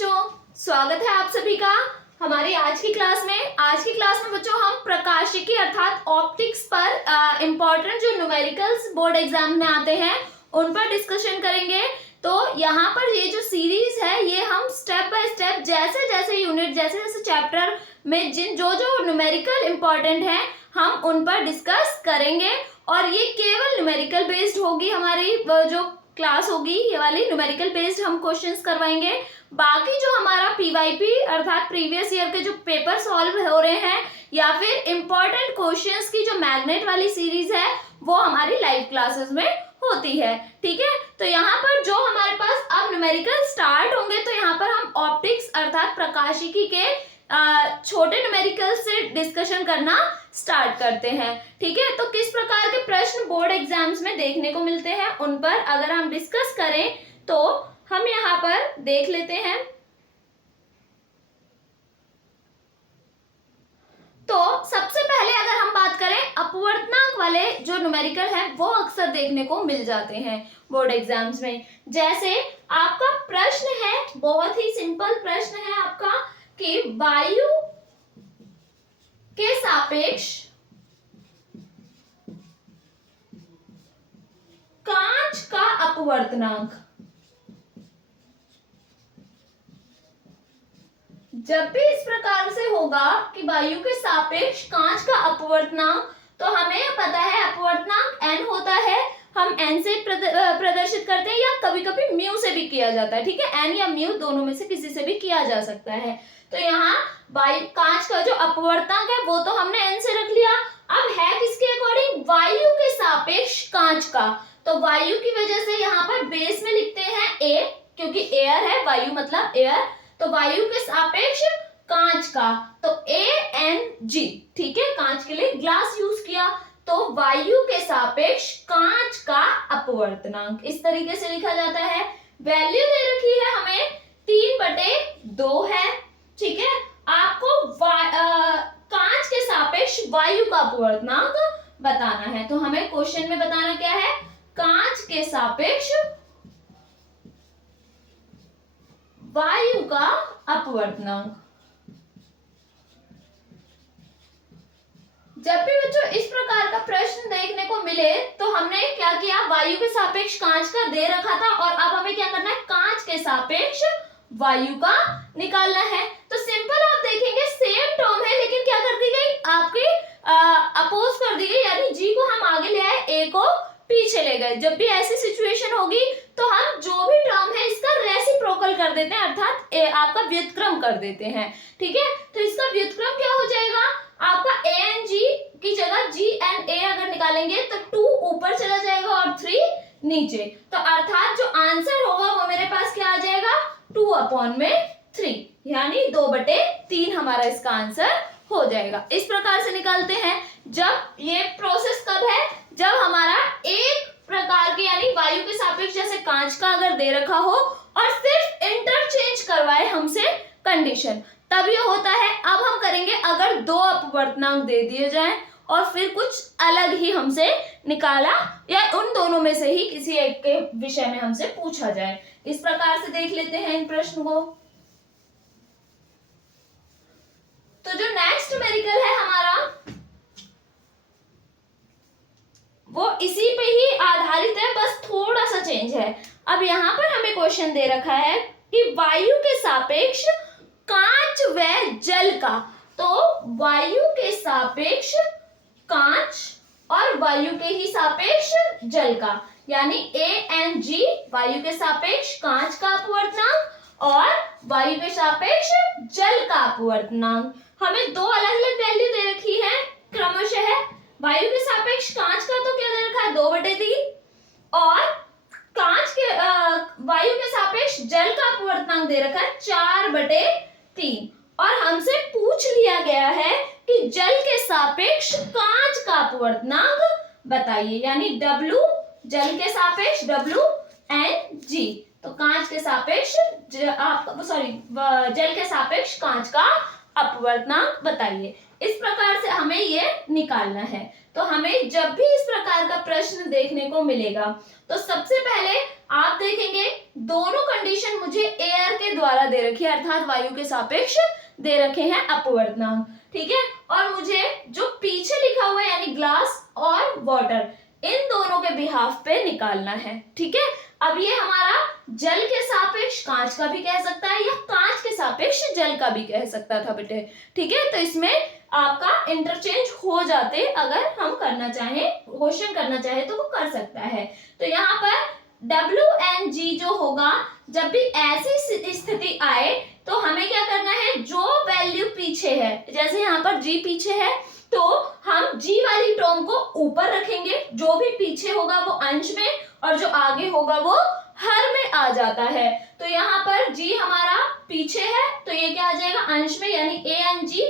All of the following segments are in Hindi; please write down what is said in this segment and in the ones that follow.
बच्चों, स्वागत है आप सभी का हमारी आज की क्लास में। आज की क्लास में बच्चों हम प्रकाशिकी अर्थात ऑप्टिक्स पर इम्पोर्टेंट जो न्यूमेरिकल्स बोर्ड एग्जाम में आते हैं उन पर डिस्कशन करेंगे। तो यहाँ पर ये जो सीरीज है ये हम स्टेप बाय स्टेप जैसे जैसे यूनिट जैसे जैसे चैप्टर में जिन जो जो न्यूमेरिकल इम्पोर्टेंट है हम उन पर डिस्कस करेंगे और ये केवल न्यूमेरिकल बेस्ड होगी। हमारी जो क्लास होगी ये वाली न्यूमेरिकल बेस्ड हम क्वेश्चंस करवाएंगे। बाकी जो हमारा पीवाईपी अर्थात प्रीवियस ईयर के जो पेपर सॉल्व हो रहे हैं या फिर इम्पोर्टेंट क्वेश्चंस की जो मैग्नेट वाली सीरीज है वो हमारी लाइव क्लासेस में होती है। ठीक है, तो यहाँ पर जो हमारे पास अब न्यूमेरिकल स्टार्ट होंगे तो यहाँ पर हम ऑप्टिक्स अर्थात प्रकाशिकी के छोटे न्यूमेरिकल से डिस्कशन करना स्टार्ट करते हैं। ठीक है, तो किस प्रकार के प्रश्न बोर्ड एग्जाम्स में देखने को मिलते हैं उन पर अगर हम डिस्कस करें तो हम यहाँ पर देख लेते हैं। तो सबसे पहले अगर हम बात करें अपवर्तनांक वाले जो न्यूमेरिकल हैं वो अक्सर देखने को मिल जाते हैं बोर्ड एग्जाम्स में। जैसे आपका प्रश्न है, बहुत ही सिंपल प्रश्न है आपका कि वायु के सापेक्ष कांच का अपवर्तनांक। जब भी इस प्रकार से होगा कि वायु के सापेक्ष कांच का अपवर्तनांक, तो हमें पता है अपवर्तनांक n होता है, हम n से प्रदर्शित करते हैं या कभी कभी म्यू से भी किया जाता है। ठीक है, n या म्यू दोनों में से किसी से भी किया जा सकता है। तो यहाँ वायु कांच का जो अपवर्तनांक है वो तो हमने n से रख लिया। अब है किसके अकॉर्डिंग? वायु के सापेक्ष कांच का। तो वायु की वजह से यहाँ पर बेस में लिखते हैं a, क्योंकि एयर है, वायु मतलब एयर, तो वायु के सापेक्ष कांच का, तो ANG। ठीक है, कांच के लिए ग्लास यूज किया, तो वायु के सापेक्ष कांच का अपवर्तनांक इस तरीके से लिखा जाता है। वैल्यू दे रखी है हमें 3/2 है। ठीक है, आपको कांच के सापेक्ष वायु का अपवर्तनांक बताना है। तो हमें क्वेश्चन में बताना क्या है? कांच के सापेक्ष वायु का अपवर्तनांक। जब भी बच्चों इस प्रकार का प्रश्न देखने को मिले तो हमने क्या किया? वायु के सापेक्ष कांच का दे रखा था और अब हमें क्या करना है? कांच के सापेक्ष वायु का निकालना है। तो सिंपल आप देखेंगे सेम टर्म है लेकिन क्या कर दी गई? आपकी अपोज कर दी गई, यानी जी को हम आगे ले आए, ए को पीछे ले गए। जब भी ऐसी सिचुएशन होगी तो हम जो भी टर्म है इसका रेसिप्रोकल कर देते हैं अर्थात आपका व्युत्क्रम कर देते हैं। ठीक है, तो इसका व्युत्क्रम क्या हो जाएगा? आपका ए एन जी की जगह जी एंड ए अगर निकालेंगे तो 2 ऊपर चला जाएगा और 3 नीचे। तो अर्थात जो आंसर होगा वो मेरे पास क्या आ जाएगा? 2/3, यानी 2/3 हमारा इसका आंसर हो जाएगा। इस प्रकार से निकालते हैं। जब ये प्रोसेस कब है? जब हमारा एक प्रकार के यानी वायु के सापेक्ष जैसे कांच का अगर दे रखा हो और सिर्फ इंटरचेंज करवाए हमसे कंडीशन, तब ये होता है। अब हम करेंगे अगर 2 अपवर्तनांक दे दिए जाएं और फिर कुछ अलग ही हमसे निकाला या उन दोनों में से ही किसी एक के विषय में हमसे पूछा जाए। इस प्रकार से देख लेते हैं इन प्रश्न को। तो जो नेक्स्ट न्यूमेरिकल है हमारा वो इसी पे ही आधारित है, बस थोड़ा सा चेंज है। अब यहाँ पर हमें क्वेश्चन दे रखा है कि वायु के सापेक्ष कांच व जल का। तो वायु के सापेक्ष कांच और वायु के ही सापेक्ष जल का, यानी ANG वायु के सापेक्ष कांच का अपवर्तनांक और वायु के सापेक्ष जल का अपवर्तनांक। हमें 2 अलग अलग वैल्यू दे रखी है क्रमशः। वायु के सापेक्ष कांच का तो क्या दे रखा है? 2/3 और कांच के वायु के सापेक्ष जल का अपवर्तनांक दे रखा है 4/3 और हमसे पूछ लिया गया है कि जल के सापेक्ष कांच का अपवर्तनांक बताइए, यानी W जल के सापेक्ष W एंड G। तो कांच के सापेक्ष जल के सापेक्ष कांच का अपवर्तनांक बताइए। इस प्रकार से हमें ये निकालना है। तो हमें जब भी इस प्रकार का प्रश्न देखने को मिलेगा तो सबसे पहले आप देखेंगे दोनों कंडीशन मुझे एयर के द्वारा दे रखी है, अर्थात वायु के सापेक्ष दे रखे हैं अपवर्तनांक, ठीक है। और मुझे जो पीछे लिखा हुआ है यानी ग्लास और वाटर, इन दोनों के बिहाफ पे निकालना है, ठीक है। अब ये हमारा जल के सापेक्ष कांच का भी कह सकता है या कांच के सापेक्ष जल का भी कह सकता था बेटे, ठीक है। तो इसमें आपका इंटरचेंज हो जाते, अगर हम करना चाहें, क्वेश्चन करना चाहे तो वो कर सकता है। तो यहाँ पर WNG जो होगा, जब भी ऐसी स्थिति आए तो हमें क्या करना है, जो वैल्यू पीछे है, जैसे यहाँ पर G पीछे है तो हम G वाली टर्म को ऊपर रखेंगे, जो भी पीछे होगा वो अंश में और जो आगे होगा वो हर में आ जाता है। तो यहाँ पर G हमारा पीछे है तो ये क्या आ जाएगा, अंश में, यानी ANG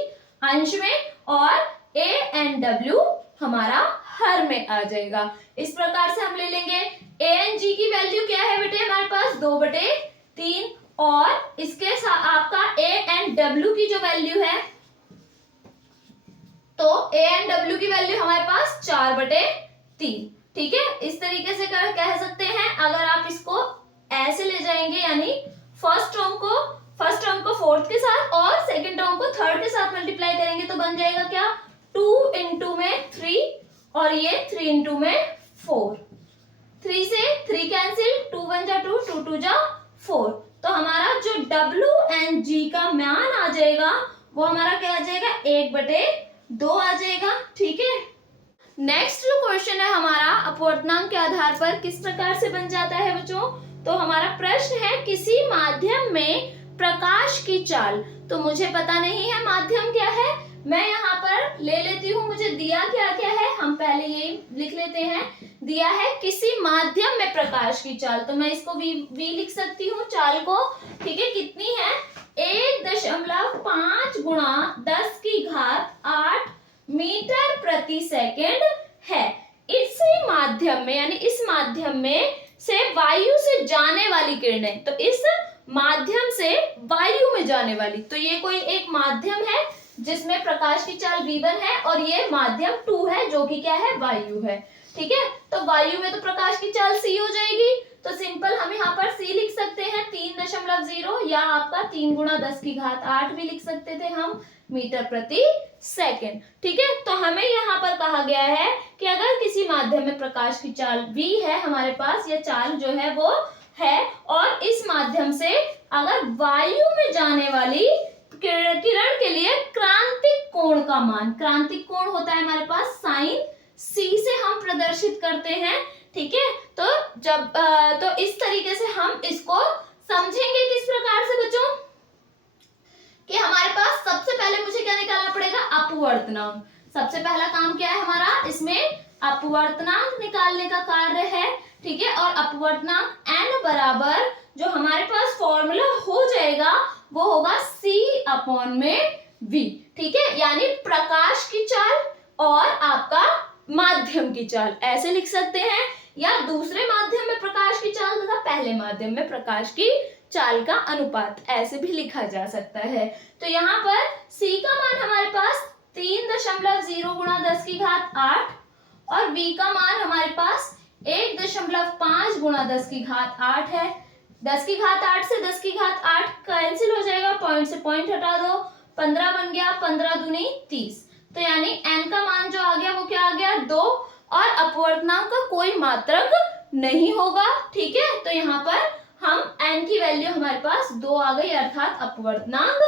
अंश में और ANW हमारा हर में आ जाएगा। इस प्रकार से हम ले लेंगे ANG की वैल्यू क्या है बेटे हमारे पास 2/3 और इसके साथ आपका ANW की जो वैल्यू है, तो ANW की वैल्यू हमारे पास 4/3, ठीक है। इस तरीके से कह सकते हैं। अगर आप इसको ऐसे ले जाएंगे, यानी फर्स्ट टर्म को फोर्थ के साथ और सेकंड टर्म को थर्ड के साथ मल्टीप्लाई करेंगे तो बन जाएगा क्या, 2 इंटू में 3 और ये 3 इंटू में 4, 3 से 3 कैंसिल, 2 1 जा 2, 2 2 जा 4। तो हमारा जो WNG का मान आ जाएगा वो हमारा क्या आ जाएगा, 1/2 आ जाएगा, ठीक है। नेक्स्ट जो क्वेश्चन है हमारा अपवर्तनांक के आधार पर किस प्रकार से बन जाता है बच्चों, तो हमारा प्रश्न है किसी माध्यम में प्रकाश की चाल। तो मुझे पता नहीं है माध्यम क्या है, मैं यहाँ पर ले लेती हूँ, मुझे दिया क्या क्या है, हम पहले यही लिख लेते हैं। दिया है किसी माध्यम में प्रकाश की चाल, तो मैं इसको v लिख सकती हूँ चाल को, ठीक है। कितनी है, 1.5 गुणा 10⁸ मीटर प्रति सेकेंड है। इसी माध्यम में, यानी इस माध्यम में से वायु से जाने वाली किरणें, तो इस माध्यम से वायु में जाने वाली, तो ये कोई एक माध्यम है जिसमें प्रकाश की चाल v1 है और ये माध्यम 2 है जो कि क्या है, वायु है, ठीक है। तो वायु में तो प्रकाश की चाल c हो जाएगी, तो सिंपल हम यहाँ पर c लिख सकते हैं 3.0 या आपका 3 गुणा 10⁸ भी लिख सकते थे हम, मीटर प्रति सेकेंड, ठीक है। तो हमें यहाँ पर कहा गया है कि अगर किसी माध्यम में प्रकाश की चाल v है हमारे पास, या चाल जो है वो है, और इस माध्यम से अगर वायु में जाने वाली किरण के लिए क्रांतिक कोण का मान, क्रांतिक कोण होता है हमारे पास साइन c से हम प्रदर्शित करते हैं, ठीक है। तो तो इस तरीके से हम इसको समझेंगे किस प्रकार से बच्चों, कि हमारे पास सबसे पहले मुझे क्या निकालना पड़ेगा, अपवर्तनांक। सबसे पहला काम क्या है हमारा, इसमें अपवर्तनांक निकालने का कार्य है, ठीक है। और अपवर्तनांक n बराबर जो हमारे पास फॉर्मूला हो जाएगा वो होगा C/v, ठीक है। यानी प्रकाश की चाल और आपका माध्यम की चाल, ऐसे लिख सकते हैं, या दूसरे माध्यम में प्रकाश की चाल तथा पहले माध्यम में प्रकाश की चाल का अनुपात, ऐसे भी लिखा जा सकता है। तो यहाँ पर C का मान हमारे पास 3.0 गुणा 10⁸ और V का मान हमारे पास 1.5 गुणा 10⁸ है। 10⁸ से 10⁸ कैंसिल हो जाएगा, पॉइंट से पॉइंट हटा दो, 15 बन गया, 15 दूनी 30। तो यानी n का मान जो आ गया वो क्या आ गया, 2, और अपवर्तनांक का कोई मात्रक नहीं होगा, ठीक है। तो यहाँ पर हम n की वैल्यू हमारे पास 2 आ गई, अर्थात अपवर्तनांक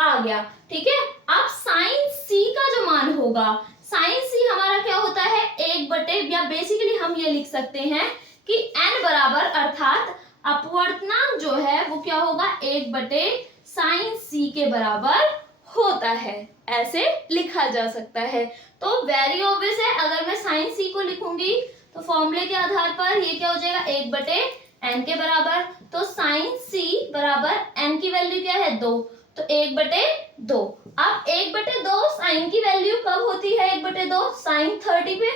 आ गया, ठीक है। अब साइन c का जो मान होगा, साइन c हमारा क्या होता है, 1/, या बेसिकली हम ये लिख सकते हैं कि n बराबर, अर्थात अपवर्तनांक जो है वो क्या होगा, 1/, साइन c के बराबर होता है, ऐसे लिखा जा सकता है। तो वेरी ऑब्वियस है, अगर मैं साइन c को लिखूंगी तो फॉर्मूले के आधार पर ये क्या हो जाएगा, 1/n के बराबर। तो साइन c बराबर n की वैल्यू क्या है, 2, तो 1/2। अब 1/2 साइन की वैल्यू कब होती है, 1/2 साइन 30 पे,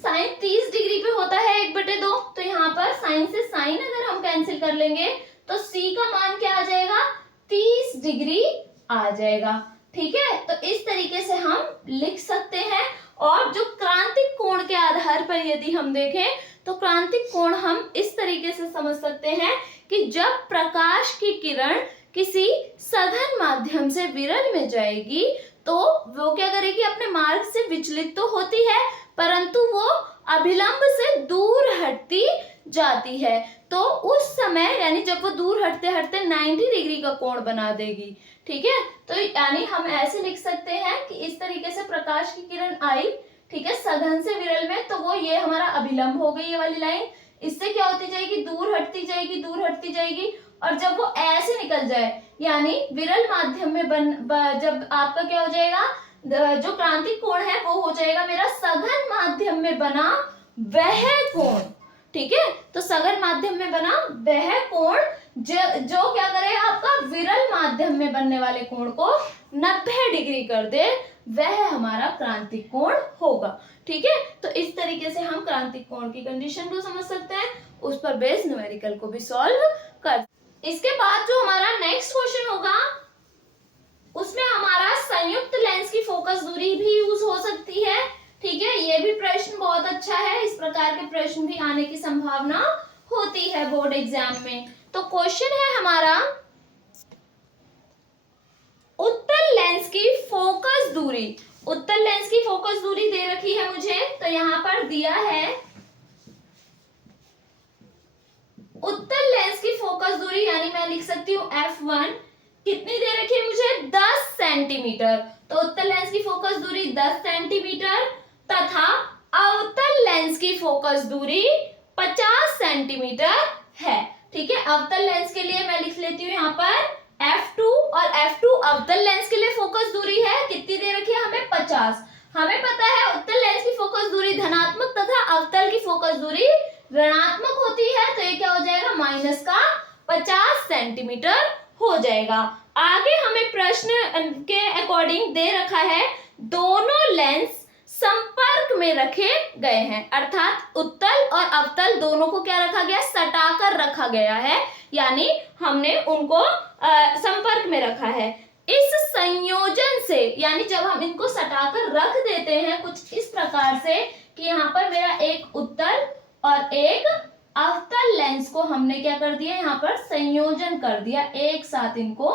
साइन 30 डिग्री पे होता है 1/2। तो यहाँ पर साइन से साइन अगर हम कैंसिल कर लेंगे तो c का मान क्या आ जाएगा, 30 डिग्री आ जाएगा, ठीक है, तो इस तरीके से हम लिख सकते हैं। और जो क्रांतिक कोण के आधार पर यदि हम देखें तो क्रांतिक कोण हम इस तरीके से समझ सकते हैं कि जब प्रकाश की किरण किसी सघन माध्यम से विरल में जाएगी तो वो क्या करेगी, अपने मार्ग से विचलित तो होती है परंतु वो अभिलंब से दूर हटती जाती है। तो उस समय यानी जब वो दूर हटते हटते 90 डिग्री का कोण बना देगी। ठीक है, तो यानी हम ऐसे लिख सकते हैं कि इस तरीके से प्रकाश की किरण आई, ठीक है, सघन से विरल में, तो वो ये हमारा अभिलंब हो गई ये वाली लाइन। इससे क्या होती जाएगी, दूर हटती जाएगी, दूर हटती जाएगी। और जब वो ऐसे निकल जाए यानी विरल माध्यम में जब आपका क्या हो जाएगा, जो क्रांतिक कोण है वो हो जाएगा मेरा सघन माध्यम में बना वह कोण। ठीक है, तो सघन माध्यम में बना वह कोण जो क्या करेगा, आपका विरल माध्यम में बनने वाले कोण को 90 डिग्री कर दे, वह हमारा क्रांतिक कोण होगा। ठीक है, तो इस तरीके से हम क्रांतिक कोण की कंडीशन को समझ सकते हैं, उस पर बेस्ड न्यूमेरिकल को भी सॉल्व कर। इसके बाद जो हमारा नेक्स्ट क्वेश्चन होगा उसमें हमारा संयुक्त लेंस की फोकस दूरी भी यूज हो सकती है। ठीक है, ये भी प्रश्न बहुत अच्छा है, इस प्रकार के प्रश्न भी आने की संभावना होती है बोर्ड एग्जाम में। तो क्वेश्चन है हमारा, उत्तल लेंस की फोकस दूरी। उत्तल लेंस की फोकस दूरी दे रखी है मुझे, तो यहां पर दिया है उत्तल लेंस की फोकस दूरी, यानी मैं लिख सकती हूँ f1 कितनी दे रखी है मुझे, 10 सेंटीमीटर। तो उत्तल लेंस की फोकस दूरी 10 सेंटीमीटर तथा अवतल लेंस की फोकस दूरी 50 सेंटीमीटर है। ठीक है, अवतल लेंस के लिए मैं लिख लेती हूँ यहाँ पर f2, और f2 अवतल लेंस के लिए फोकस दूरी है, कितनी दे रखी है हमें, 50। हमें पता है उत्तल लेंस की फोकस दूरी धनात्मक तथा अवतल की फोकस दूरी ऋणात्मक होती है, तो ये क्या हो जाएगा, माइनस का 50 सेंटीमीटर हो जाएगा। आगे हमें प्रश्न के अकॉर्डिंग दे रखा है दोनों लेंस संपर्क में रखे गए हैं, अर्थात उत्तल और अवतल दोनों को क्या रखा गया, सटाकर रखा गया है, यानी हमने उनको संपर्क में रखा है। इस संयोजन से यानी जब हम इनको सटाकर रख देते हैं कुछ इस प्रकार से कि यहाँ पर मेरा एक उत्तल और एक अवतल लेंस को हमने क्या कर दिया, यहाँ पर संयोजन कर दिया, एक साथ इनको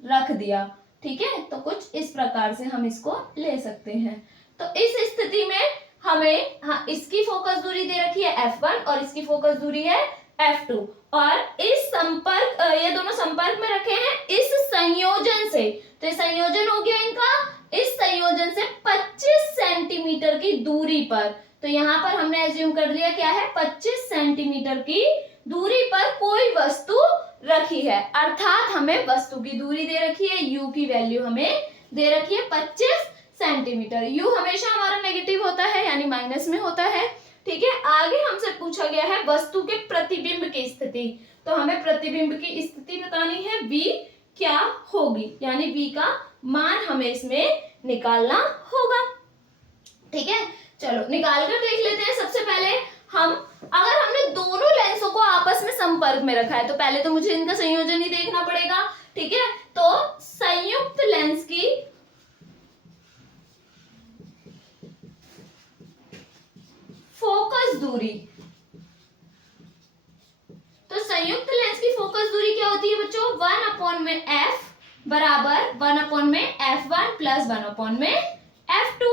रख दिया। ठीक है, तो कुछ इस प्रकार से हम इसको ले सकते हैं। तो इस स्थिति में हमें इसकी फोकस दूरी दे रखी है f1 और इसकी फोकस दूरी है f2, और इस संपर्क ये दोनों संपर्क में रखे हैं इस संयोजन से, तो ये संयोजन हो गया इनका, इस संयोजन से 25 सेंटीमीटर की दूरी पर। तो यहाँ पर हमने एज्यूम कर लिया क्या है, 25 सेंटीमीटर की दूरी पर कोई वस्तु रखी है, अर्थात हमें वस्तु की दूरी दे रखी है, u की वैल्यू हमें दे रखी है 25 सेंटीमीटर। u हमेशा हमारा नेगेटिव होता है यानी माइनस में होता है। ठीक है, आगे हमसे पूछा गया है वस्तु के प्रतिबिंब की स्थिति, तो हमें प्रतिबिंब की स्थिति बतानी है, v क्या होगी, यानी v का मान हमें इसमें निकालना होगा। ठीक है, चलो निकाल कर देख लेते हैं। सबसे पहले अगर हमने दोनों लेंसों को आपस में संपर्क में रखा है तो पहले तो मुझे इनका संयोजन ही देखना पड़ेगा। ठीक है, तो संयुक्त लेंस की फोकस दूरी, तो संयुक्त लेंस की फोकस दूरी क्या होती है बच्चों, 1/f बराबर 1/f1 प्लस 1/f2।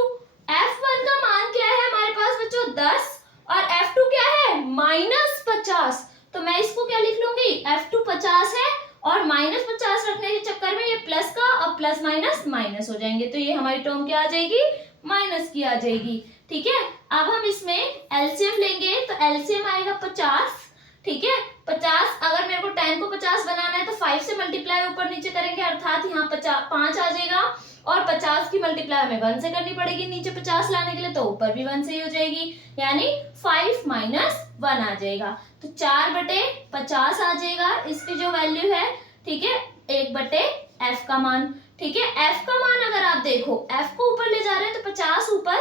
f1 का मान क्या है हमारे पास बच्चों 10 और f2 क्या है -50, तो मैं इसको क्या लिख लूंगी, f2 50 है और -50 रखने के चक्कर में ये प्लस का और प्लस माइनस माइनस हो जाएंगे, तो ये हमारी टर्म क्या आ जाएगी, माइनस की आ जाएगी। ठीक है, अब हम इसमें एलसीएम लेंगे तो एलसीएम आएगा 50। ठीक है, 50 अगर मेरे को 10 को 50 बनाना है तो 5 से मल्टीप्लाई ऊपर नीचे करेंगे, अर्थात यहाँ 5 आ जाएगा और 50 की मल्टीप्लाई हमें 1 से करनी पड़ेगी नीचे 50 लाने के लिए, तो ऊपर भी 1 से ही हो जाएगी, यानी 5 - 1 आ जाएगा, तो 4/50 आ जाएगा इसकी जो वैल्यू है। ठीक है, 1/f का मान। ठीक है, f का मान अगर आप देखो f को ऊपर ले जा रहे हैं तो 50 ऊपर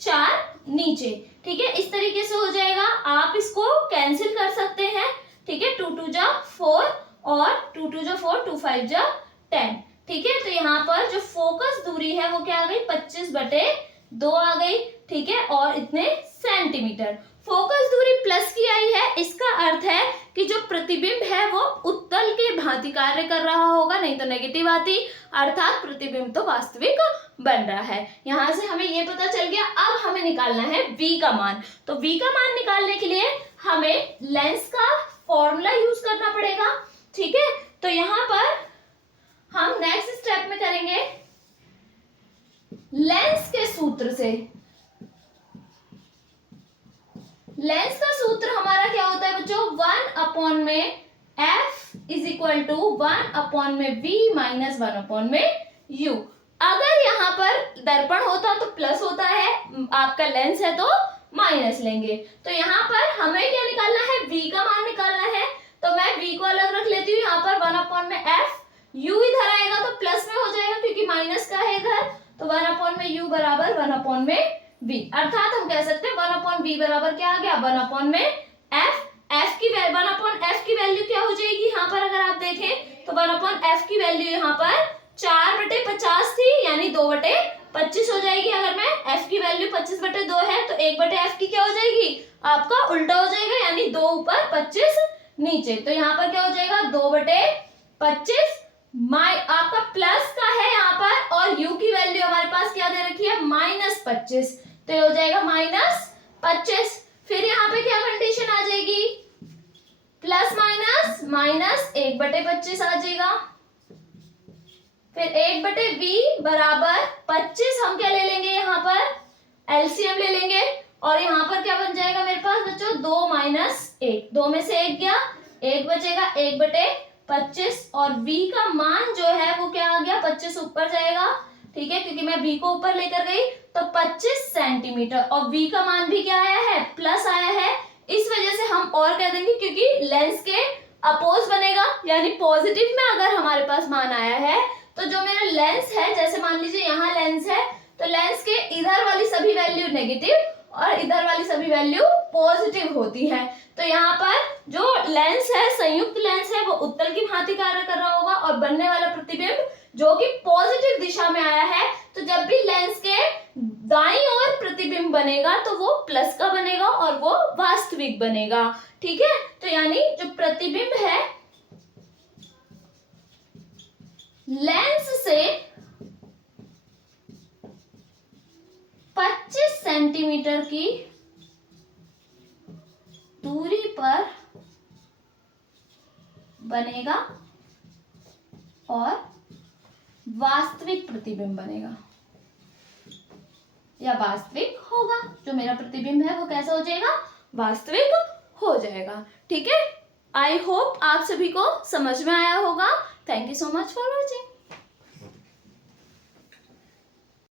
4 नीचे। ठीक है, इस तरीके से हो जाएगा, आप इसको कैंसिल कर सकते हैं। ठीक है, 2 × 2 = 4 और 2 × 2 = 4, 2 × 5 = 10। ठीक है। तो यहाँ पर जो फोकस दूरी है वो क्या आ गई, 25/2 आ गई, ठीक है, और इतने सेंटीमीटर। फोकस दूरी प्लस की आई है, इसका अर्थ है कि जो प्रतिबिंब है वो उत्तल के भांति कार्य कर रहा होगा, नहीं तो नेगेटिव आती, अर्थात प्रतिबिंब तो वास्तविक बन रहा है। यहां से हमें ये पता चल गया। अब हमें निकालना है v का मान। तो v का मान निकालने के लिए हमें लेंस का फॉर्मूला यूज करना पड़ेगा, ठीक है। तो यहाँ पर हम नेक्स्ट स्टेप में करेंगे लेंस के सूत्र से। लेंस का सूत्र हमारा क्या होता है बच्चों, 1/में f is equal to 1/v minus 1/u। अगर यहाँ पर दर्पण होता तो प्लस होता है, आपका लेंस है तो माइनस लेंगे। तो यहाँ पर हमें क्या निकालना है, v का मान निकालना है। तो मैं v को अलग रख लेती हूँ, यहाँ पर 1/में f, u इधर आएगा तो प्लस में हो जाएगा क्योंकि माइनस का है इधर, तो 1/u बराबर 1/v, अर्थात हम कह सकते हैं 1/v बराबर क्या आ गया, 1/में f। f की 1/f की वैल्यू क्या हो जाएगी, यहाँ पर अगर आप देखें तो 1/f की वैल्यू यहाँ पर 4/50 थी, यानी 2/25 हो जाएगी। अगर मैं f की वैल्यू 25/2 है तो 1/f की क्या हो जाएगी, आपका उल्टा हो जाएगा, यानी 2 ऊपर 25 नीचे। तो यहाँ पर क्या हो जाएगा, 2/25 आपका प्लस का है यहाँ पर, और u की वैल्यू हमारे पास क्या दे रखी है, -25, तो ये हो जाएगा -25। फिर यहाँ पे क्या कंडीशन आ जाएगी, प्लस माइनस माइनस 1/25 आ जाएगा। फिर 1/v बराबर 25, हम क्या ले लेंगे, यहाँ पर एलसीएम ले लेंगे, और यहाँ पर क्या बन जाएगा मेरे पास बच्चों, 2 - 1, 2 में से 1 गया, 1 बचेगा, 1/25, और v का मान जो है वो क्या आ गया, 25 ऊपर जाएगा, ठीक है, क्योंकि मैं v को ऊपर लेकर गई, तो 25 सेंटीमीटर, और v का मान भी क्या आया है, प्लस आया है। इस वजह से हम और कह देंगे, क्योंकि लेंस के अपोज बनेगा, यानी पॉजिटिव में अगर हमारे पास मान आया है, तो जो मेरा लेंस है, जैसे मान लीजिए यहाँ लेंस है, तो लेंस के इधर वाली सभी वैल्यू नेगेटिव और इधर वाली सभी वैल्यू पॉजिटिव होती है। तो यहाँ पर जो लेंस है, संयुक्त लेंस है, वो उत्तल की भांति कार्य कर रहा होगा, और बनने वाला प्रतिबिंब जो कि पॉजिटिव दिशा में आया है, तो जब भी लेंस के दाईं ओर प्रतिबिंब बनेगा तो वो प्लस का बनेगा और वो वास्तविक बनेगा, ठीक है। तो यानी जो प्रतिबिंब है लेंस से 25 सेंटीमीटर की दूरी पर बनेगा और वास्तविक प्रतिबिंब बनेगा, या वास्तविक होगा। जो मेरा प्रतिबिंब है वो कैसा हो जाएगा, वास्तविक हो जाएगा, ठीक है। आई होप आप सभी को समझ में आया होगा। Thank you so much for watching.